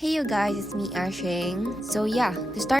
Hey you guys, it's me Ashing. So yeah, to start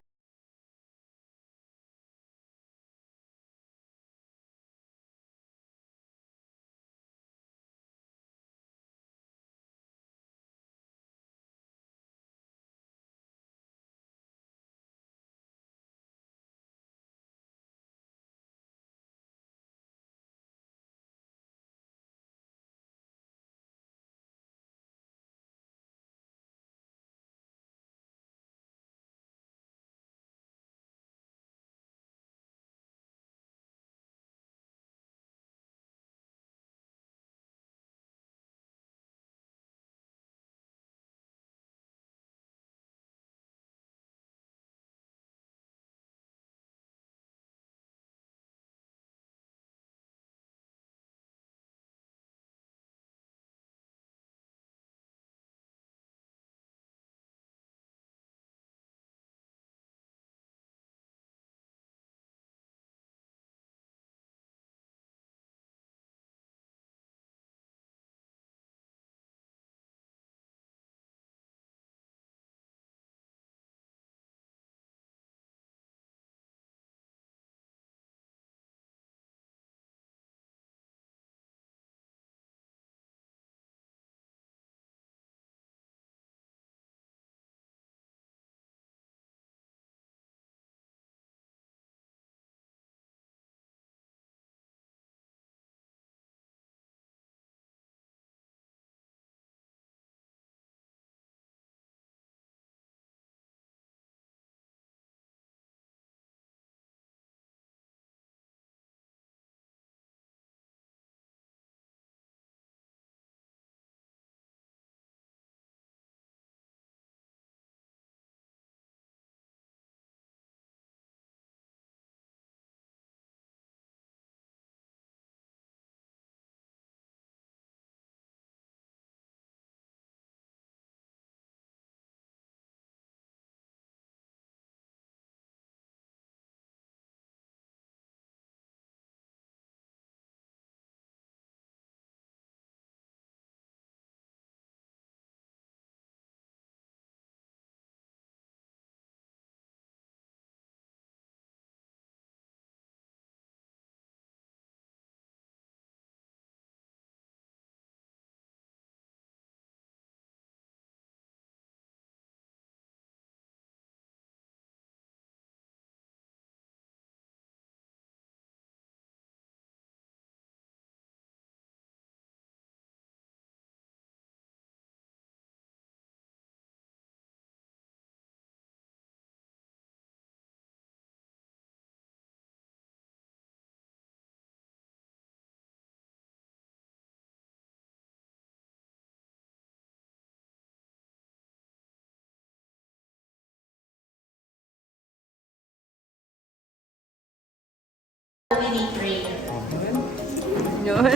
yun.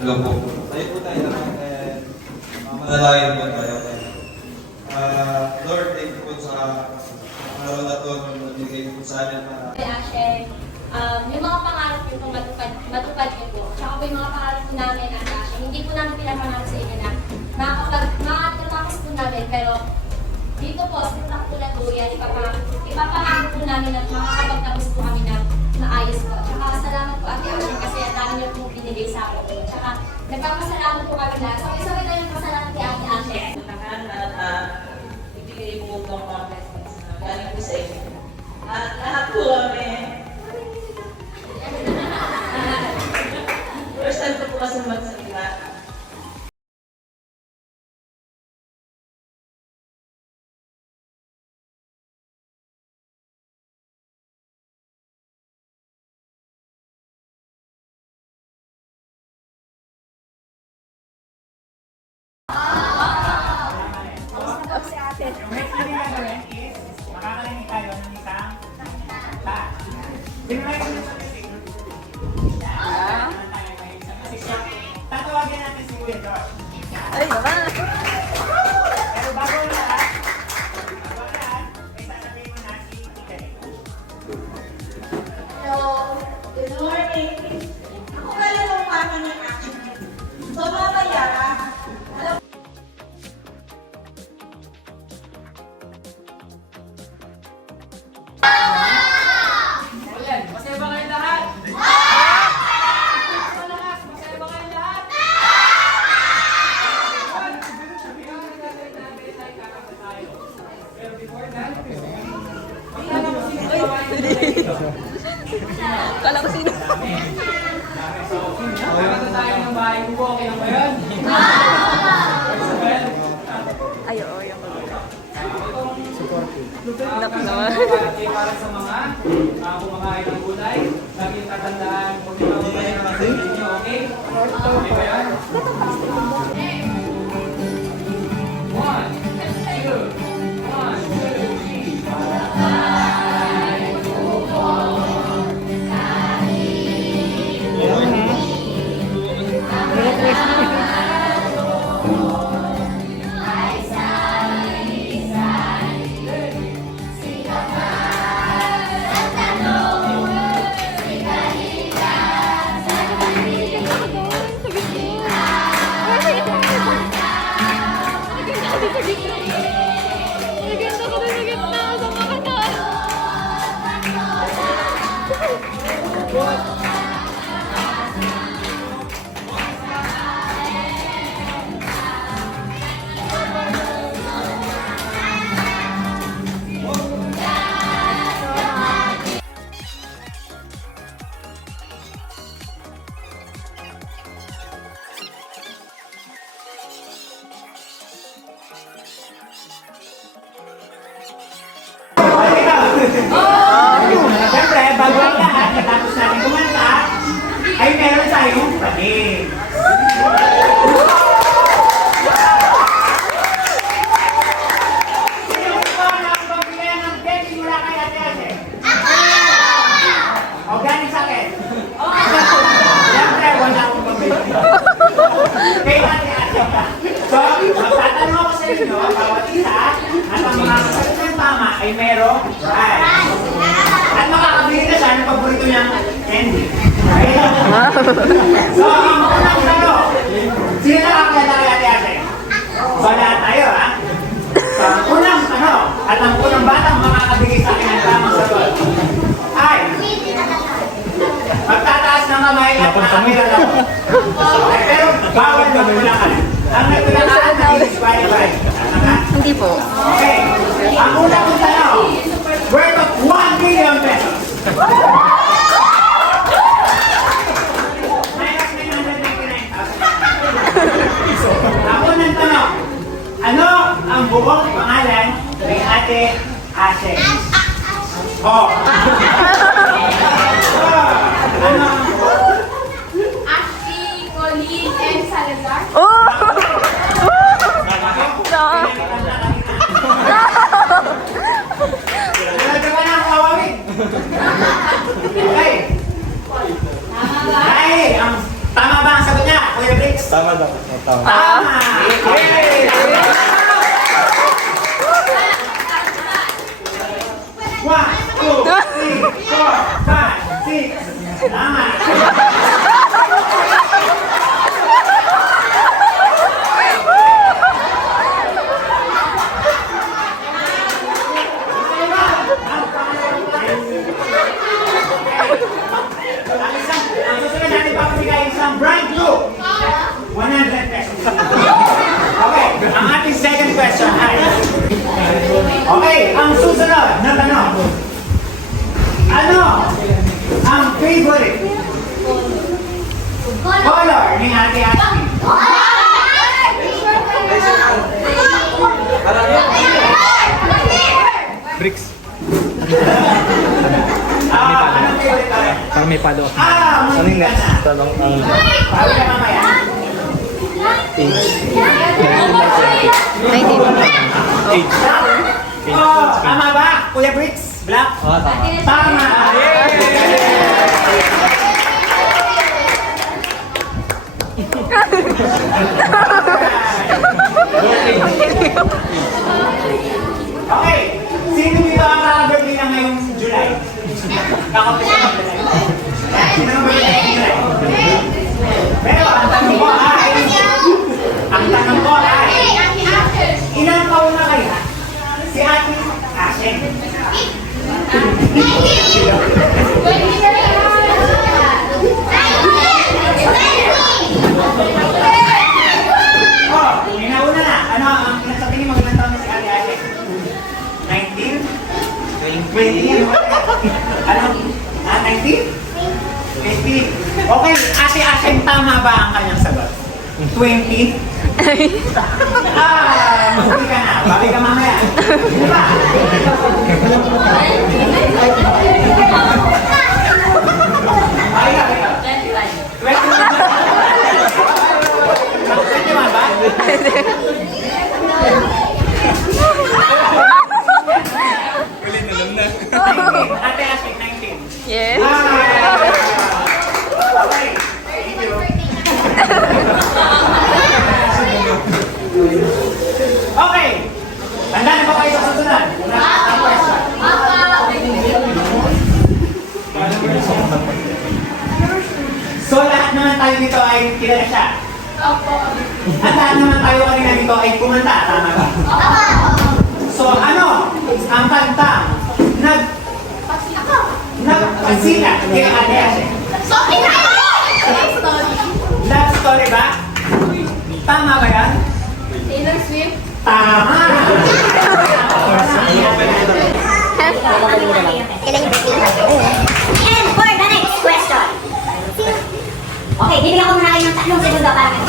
Hello po. Tayo po tayo manalangin po tayo. Lord, thank you po sa araw na ito na nabigay po sa atin na Ashen, yung mga pangarap niyo po matupad niyo po. Tsaka po yung mga pangarap po namin at Ashen, hindi po namin pinapangarap sa inyo na makakatapos po namin, pero dito po, sa Taktulan po yan, ipapangako po namin at makakapagtapos po kami na maayos po. Tsaka salamat po Ate Ashen kasi ang dami niyo po binigay sa akin po. Tsaka nagpapasalamat po kami lahat. Sabay-sabay tayo nagpasalamat kay Ate Ashen. At ibigay po ng mga blessings na galing po sa inyo. At lahat po kami. First time ko po kasi magsalita. Yung next na gagawin is, makakarinig tayo ng isang kanta. Sino na yung isang music? Tatawagin natin si Kuya Josh. Ay, naman. Pero bago lahat, may sasabihin mo na si Ika. Hello, good morning. Ako pala ng family ni Action. So mamaya, Kaya mo yun? Ay, oo, yung Naku naman. Para sa mga kumakain ng gulay, lagi tatandaan kung di ba kayo naman sa inyo, okay? Okay ba yan? 1, 2, 1. Siyempre, bago ang lahat, natapos natin kumanta, ay meron tayong panig. Sino po ang pagbigyan ng cake mula kay Ate Ate? O galing sa akin? Siyempre, wala akong pagbigyan. Kay Ate Ate. So, magtatanong ako sa inyo, bawat isa, at ang mga kasagot ng tama ay merong prize. At makakabili na siya ng paborito niyang candy. Okay? So, ang unang tanong, sino nakakilala kay Ate Ate? Wala tayo, ha? So, ang unang tanong, at ang unang batang makakabigay sa akin ng tamang sagot ay magtataas ng kamay at nakakilala ko. Okay, pero bawal magtulakan. Ang nagtulakan na disqualified. Hindi po. Okay, ang unang tanong, worth of 1 million pesos. Minus 999,000. Ang unang tanong, ano ang buong pangalan ni Ate Ase? Oh. Ano? Ashley, Colleen, and Salazar. Oh! Talaga ka na ang kawawin. Okay. Ay, tama ba ang sagot niya, Kuya Briggs? Tama daw. Tama. Tama! Yay! 1, 2, 3, 4, 5, 6. Tama! Ang susunod natin papamigay isang brand new 100 pesos. Okay, ang ating second question ay okay, ang susunod na tanong. Ano ang favorite color ni Ate Ashley? Bricks. Anong favorite color? Parang may palo. Ano yung next tanong? Bago na mamaya. 19. Age. Oh, tama ba? Kuya Bricks? Black? Tama. Tama! Okay, sino dito ang kakabirthday na ngayong July? Kakabirthday ng July. Sino ang birthday ng July? Pero ang tanong ko ay, ilang taon na kayo? Si Ate Ashen. Oh, may nauna na. Ano, ang sa tingin mo, ilang taon na si Ate Ashen? 19? 20? Ano? 19? 20? Okay, Ate Ashen, tama ba ang kanyang sagot? 20? Mabuti ka na. Babi ka mamaya. Di ba? Babi ka. 21 ba? Ate Asik, 19. Yes. Okay. Thank you. Okay. Handa na ba kayo sa susunod? Ang question. So lahat naman tayo dito ay kilala siya. At lahat naman tayo kanina dito ay kumanta. Tama ba? So ano ang kanta nagpasikat kay Ate Asik? Love story ba? Tama ba yan? Taylor Swift. Tama! And for the next question. Okay, bibigyan ko muna kayo ng 3 segundo para lahat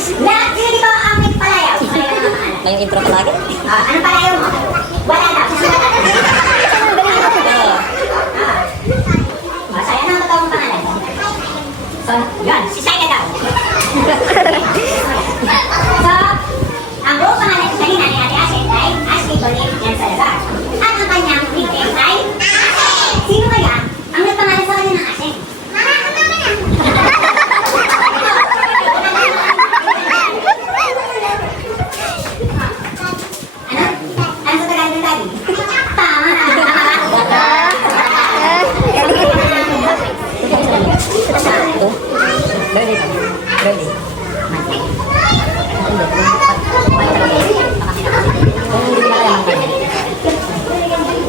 sino dito ang may palayaw? Na yung intro palagi? Anong palayaw mo? Wala daw. Saya na ang totoong pangalan. So, yun, si Saya daw. So, ang buong pangalan kanina ni Ate Asik ay Ashley Colleen Yan Salazar. At ang kanyang nickname ay sino kaya ang nagpangalan sa kanya ng Asik? Ano sa Tagalog ng daddy? Tama.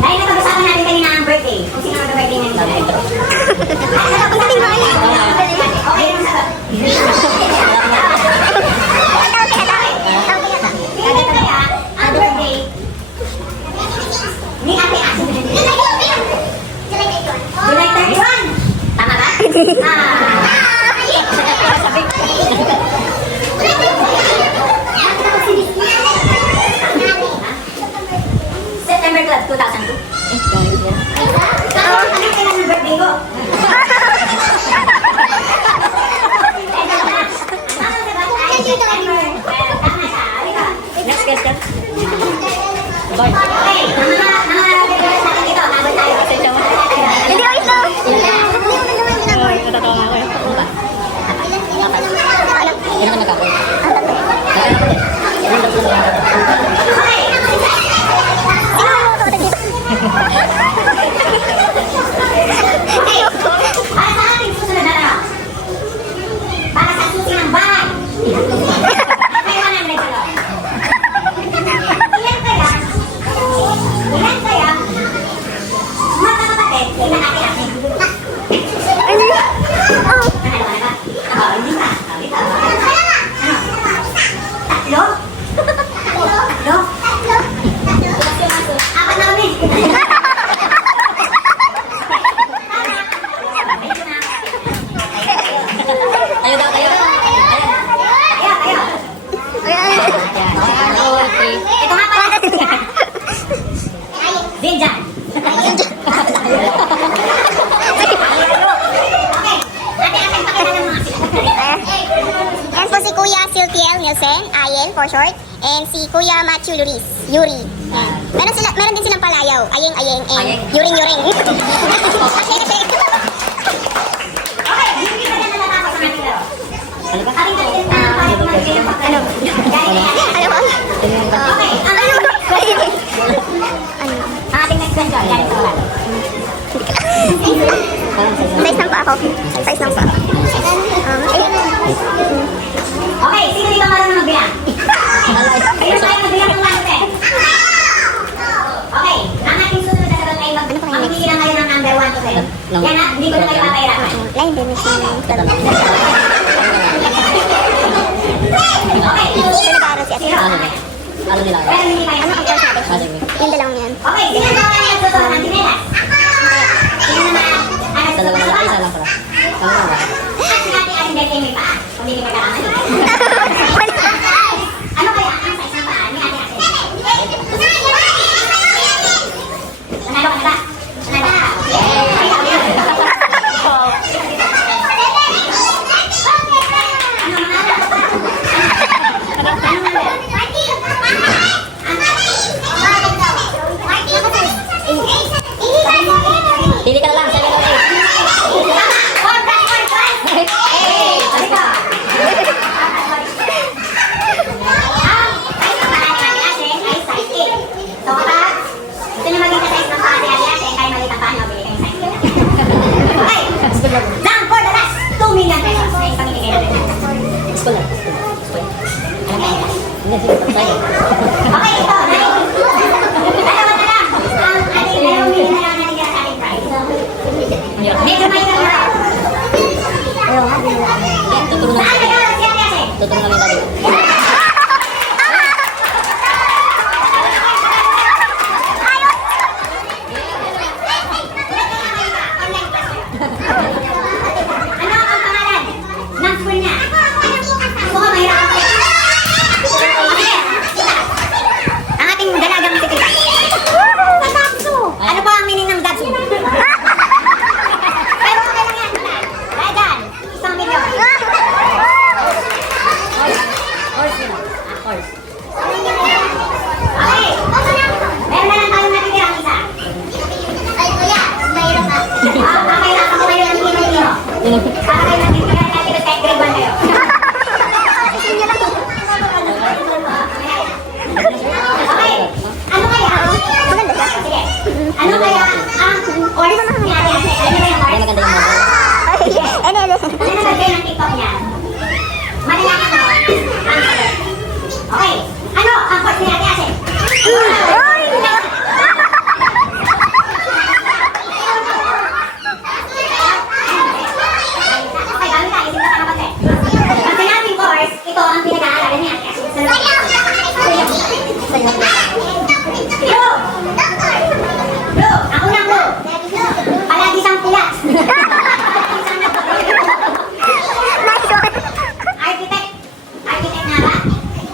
Ay, napag-usapan natin kanina ang birthday. Kung sino ang birthday ngayon. Okay, yung sagot. Kaya kaya, ang birthday ni Ate Asik. July 31. Tama ba? September 12, 2002. Ano kailan ng birthday ko? Next question. Okay, mga viewers natin dito, nabot tayo. Hindi ko ito. Natatawa ako eh. Hindi naman nagkakaroon. Okay, para sa ating susunod na tanong. Para sa susi ng bahay. May 100 dollar. Ilan kaya magkakapatid na Ate Asik? Hindi pa. Tatlo? Tatlo? Apat na kami. Tayo daw, tayo. Kayo. Ito nga pala. Zinjan. Okay. Ate Asik, pakilala mo nga sila. Yan po si Kuya Siltiel Nielsen, Ayen for short, and si Kuya Matthew Luris, Yuri. Meron din silang palayaw, Ayeng, and Yuring. Okay, hindi pa na natatapos ang ating laro. Ating talitin na ang palit ng bigay ng pagkano. Galing na yan. Ano po? Okay, ang ating next question. Galing sa wala. Size lang po ako. Size lang po. Okay, sino dito marunong magbilang? Sino tayo magbilang ng 1 to 10? Okay, ang ating susunod na sagot ay mamimili lang kayo ng number 1 to 10. Yan na, hindi ko na kayo papahirapan. Line din si Okay, Sino nag-aaral si Ate? sino? Ano nila? Pero hindi kaya sa pictures natin. Ah, sige. Yung dalawang yan. Okay, sino ba ang nagtuturo ng chinelas? Sino naman ang Isa lang nagtuturo pala. ng Isa lang pala. Ano ba? At sinabi ang hindi may paa. Kung hindi magkakamali. Ano kaya ang size ng paa ni Ate Asin? Nanalo ka na ba? Nanalo ka. Ano mga Pili ka na lang. 7 or 2 million pesos na ipamimigay natin. 8. School lang. School. Ano ba? Hindi, sige. Tayo. Okay, ito. Dalawa na lang. Ang ating 2 million na lang natin sa ating prize. Medyo may kamera. Tutulong Saan namin. kayo? Siya kasi. Tutulong namin tayo. Ano ang pangalan ng school niya? Gusto ko mahirap ako. Okay. Ang ating dalagang si Tita. Gatsu. Ano po ang meaning ng Gatsu? Pero okay lang yan. Dahil dyan, 1 milyon. Horse yun. Horse. Okay. Meron na lang tayong natitirang isa. Ay, kuya, mahirap ka. Okay lang ako ngayon ang hindi niyo. Para kayo nagtitiran natin at kahit grade 1 kayo. Okay. Ano kaya? Maganda siya. Sige. Ano kaya ang course ni Ate Ate? Ano ba yung Kaya course? maganda yung model. Ay, ano. Ano naman kayo ng TikTok niya? Malalaman mo ang sagot. Okay. Ano ang course ni Ate Ate? Ay! Okay, dami tayo. Isip ka na kasi. Pag sinabing course, ito ang pinag-aaralan ni Ate Ate. Blue! Blue! Ako na blue! Palagi siyang pilas. Nice one. Architect. Architect nga ba?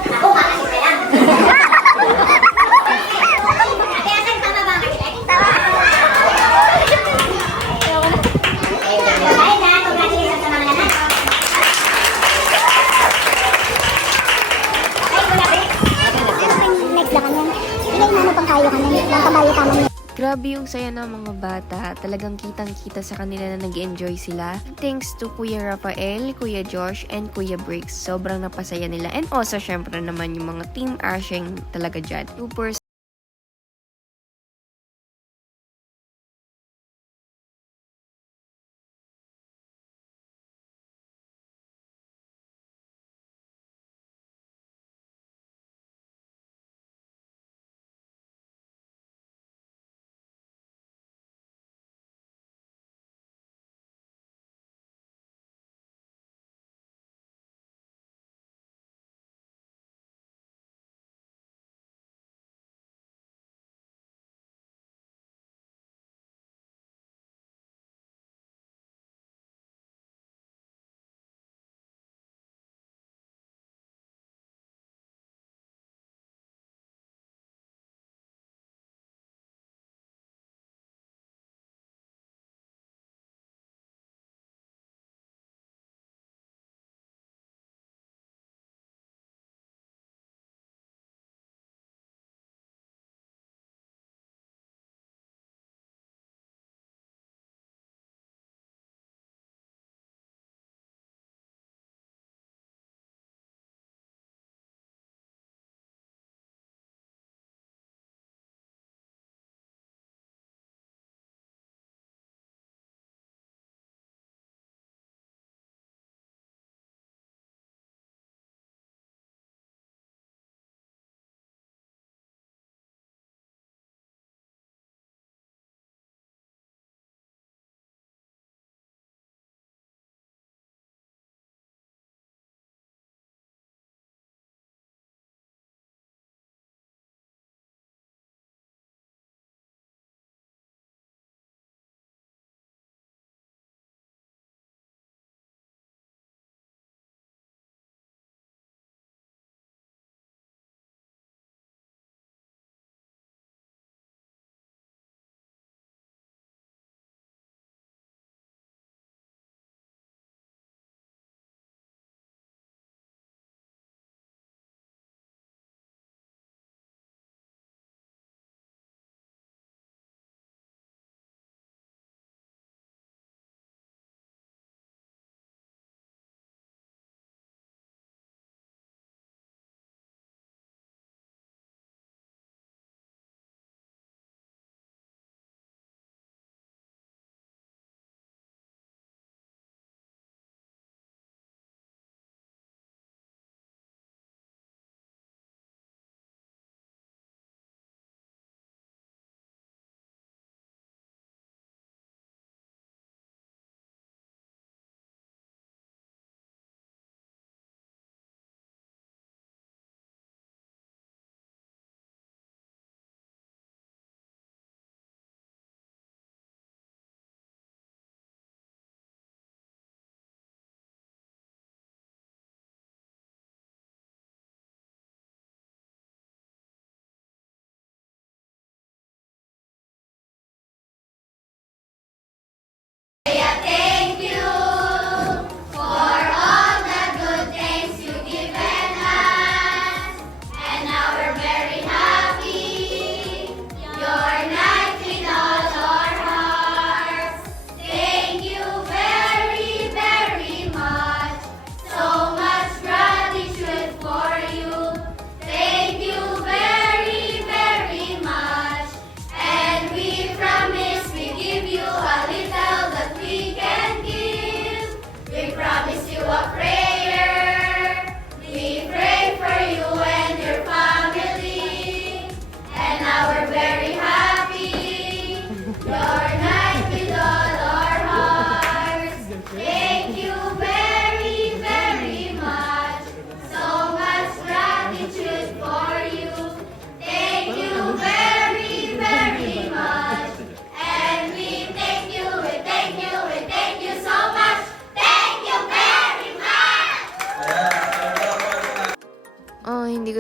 Ako, makasiste lang. Ate Ate, tama ba ang architect? Dahil na, congratulations sa mga nanan. Okay, Kuya Vic. Next lang yan. Ilay na pang kayo ka na. Ang kabayo tama niya. Grabe yung saya ng mga bata. Talagang kitang-kita sa kanila na nag-enjoy sila. Thanks to Kuya Rafael, Kuya Josh, and Kuya Briggs. Sobrang napasaya nila. And also, syempre naman yung mga Team Ashing talaga dyan. Super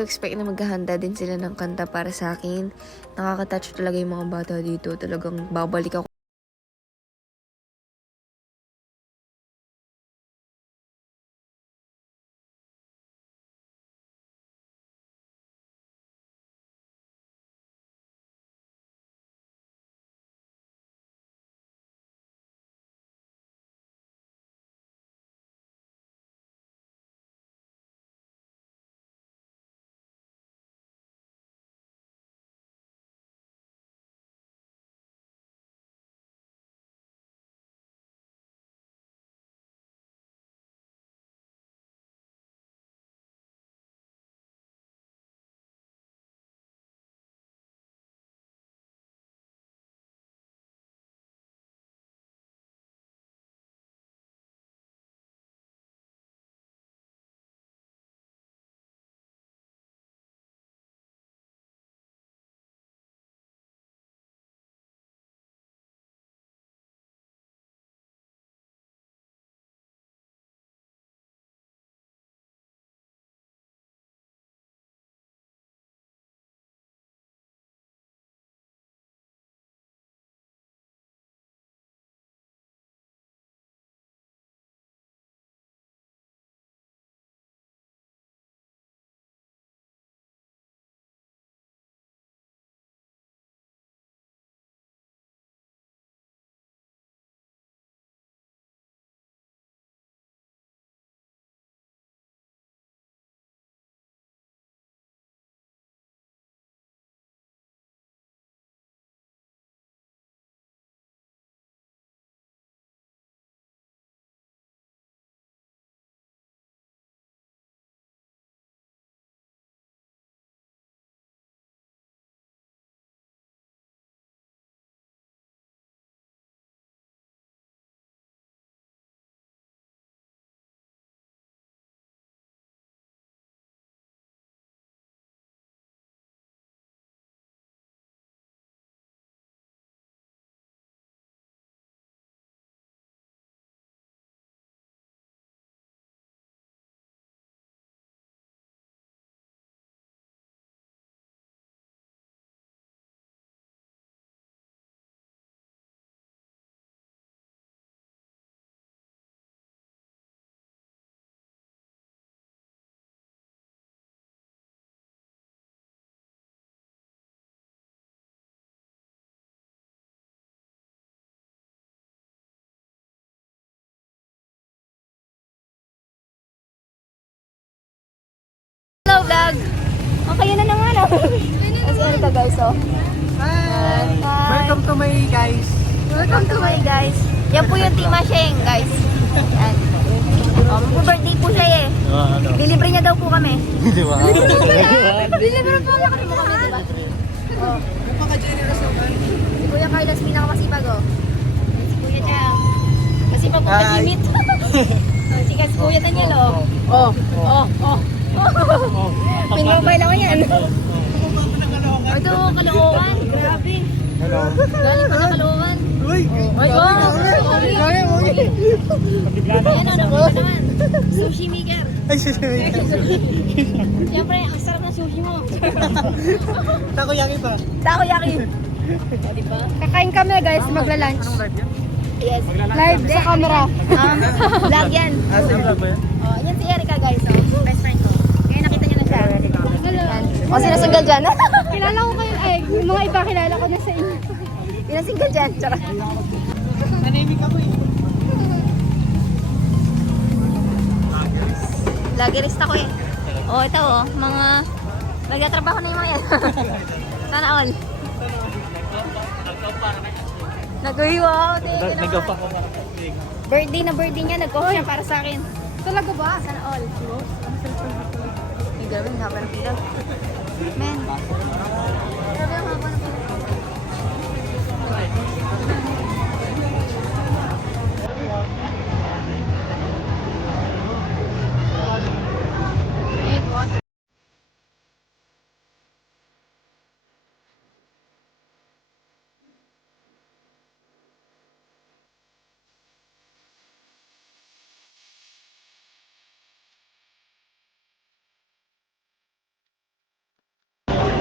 expect na maghahanda din sila ng kanta para sa akin. Nakaka-touch talaga yung mga bata dito. Talagang babalik ako. Hello vlog! Okay na naman Kasi ano ka guys oh. Hi! Welcome to my guys. Welcome to my guys. Yan po yung Team Asheng guys. Yan. Oh, mag-birthday po siya eh. Dilibre niya daw po kami. Dilibre po niya kami diba? Oh. Napaka-generous naman. Si Kuya Carlos pinakamasipag oh. Si Kuya Chang. Masipag po mag-limit. Sige, si Kuya Daniel oh. Pinmobile ako yan. Ito, Caloocan. Grabe. Hello. Galing pa sa Caloocan. Uy! Ay, ayan, ano po naman. Sushi maker. Ay, sisinig. Siyempre, ang sarap ng sushi mo. Takoyaki pa. Takoyaki. O, diba? Kakain kami guys, magla-lunch. Anong live yan? Yes. Live sa camera. Vlog yan. Same vlog ba yan? Oh, yan si Erica guys. Oh. Best friend ko. Ngayon nakita niyo na siya. Hello. O, sino single dyan? Kilala ko kayo, ay, yung mga iba kilala ko na sa inyo. Sino single dyan? Charot. Nanimik ako eh. Lagerista ko eh. Oh, ito oh, mga nagtatrabaho na yung mga yan. Sana all. Nag-uwiwa ako. Nagapa ko para Birthday na birthday niya, nag-cook siya para sa akin. Talaga ba? Sana all. May gawin, haba ng pila. Men. Grabe ang haba ng pila.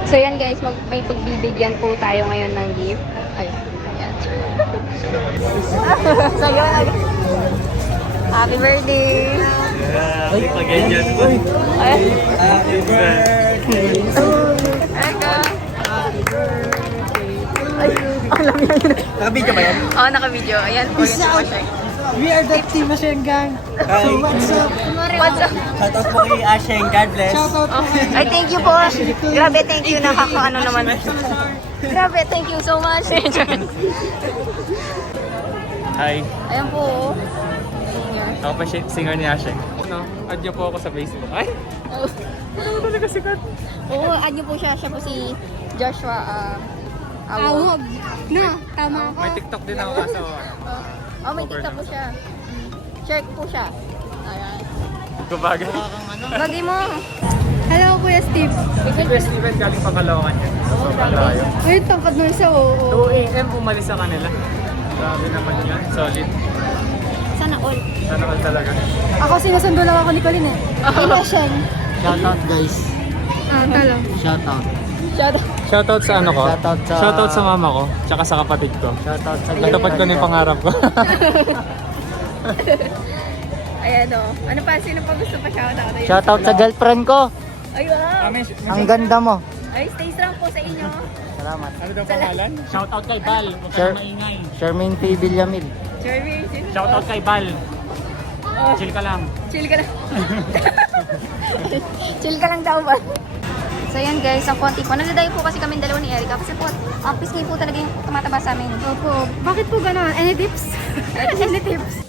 So yan guys, may pagbibigyan po tayo ngayon ng gift. Ay, ayan. So yun, happy birthday! Ay, pag-ganyan po. Ay, Happy birthday. alam niya yun. Nakabidyo ba yan? Oo, naka-video. Ayan po yung sitwasyon. We are the Team Asheng Gang. So what's up? What's up? Shoutout po kay Asheng. God bless. Shoutout po. Ay, thank you po. Grabe, thank you. Nakakaano naman. Grabe, thank you so much. Hi, Ayan po. ako pa singer ni Asheng. Ano, add niyo po ako sa Facebook. Ay, ano talaga sikat? Oo, add niyo po siya. Siya po si Joshua Awog. Na, tama ako. May TikTok din ako kaso. Oh, may TikTok po siya. Share ko po siya. Ayan. Kubagay. Bagay mo. Hello, Kuya Steve. Si Kuya Steven galing pa Caloocan yan. So, malayo. Uy, tangkad mo isa, oo. 2 AM umalis sa kanila. Grabe naman yan. Solid. Sana all. Sana all talaga. Ako sinusundo lang ako ni Colin eh. Inasyon. Shoutout guys. Talo. Shoutout. Shoutout sa ano ko? Shoutout sa mama ko. Tsaka sa kapatid ko. Shoutout sa Natupad ko na yung pangarap ko. Ayan o. Ano pa? Sino pa gusto pa shoutout? Ayun. Shoutout sa girlfriend ko. Ay, wow. Ang ganda mo. Ay, stay strong po sa inyo. Salamat. Ano daw pangalan? Shoutout kay Bal. Huwag Sure. kang maingay. Charmaine P. Villamil. Jeremy, sino? Shoutout kay Bal. Chill ka lang. Chill ka lang. Chill ka lang daw ba? So yan guys, ang konti po. Nagdadayo po kasi kami dalawa ni Erica. Kasi po, ang pisngi po talaga yung tumataba sa amin. Opo. Bakit po gano'n? Any tips? Any tips?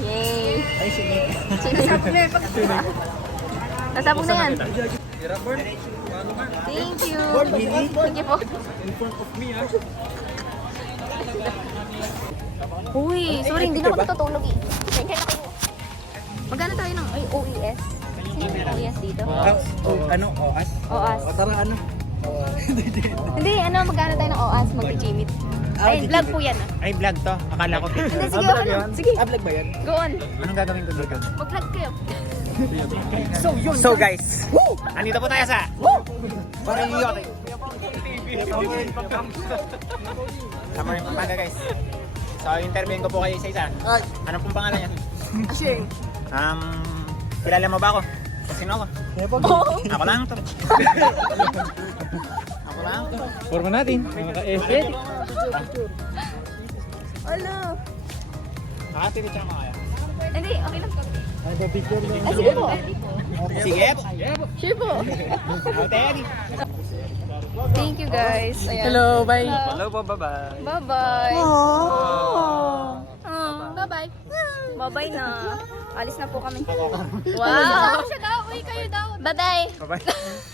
Yay! Nasabog na yan. Thank you. Thank you po. Uy, sorry, hindi na ako natutulog eh. Magkano tayo ng OES? Sino yung OES dito? Ano? OAS? OAS. O tara ano? Hindi, ano, magkano tayo ng OAS? Mag-Jimit. Ay, vlog po yan ah. Ay, vlog to. Akala ko Hindi, sige, okay lang. Sige, vlog ba yan? go on. Anong gagawin ko dito? Mag-vlog kayo. So guys, andito po tayo sa Parang Yote. Summer in Pampanga guys. So interviewin ko po kayo isa-isa. Ano pong pangalan niya? Ashing. Kilala mo ba ako? Sino ako? Ako lang to. Ako lang to. Forma natin. Mga ka-FA. Hello. Nakatilit siya mo kaya. Hindi, okay lang. Ay, sige po. Sige. Sure po. Teddy. Thank you guys. Ayan. Hello, bye. Hello po, bye-bye. Bye-bye. Bye-bye. Bye-bye na. Alis na po kami. Wow. Siya daw. Uy, kayo daw. Bye-bye. Bye-bye.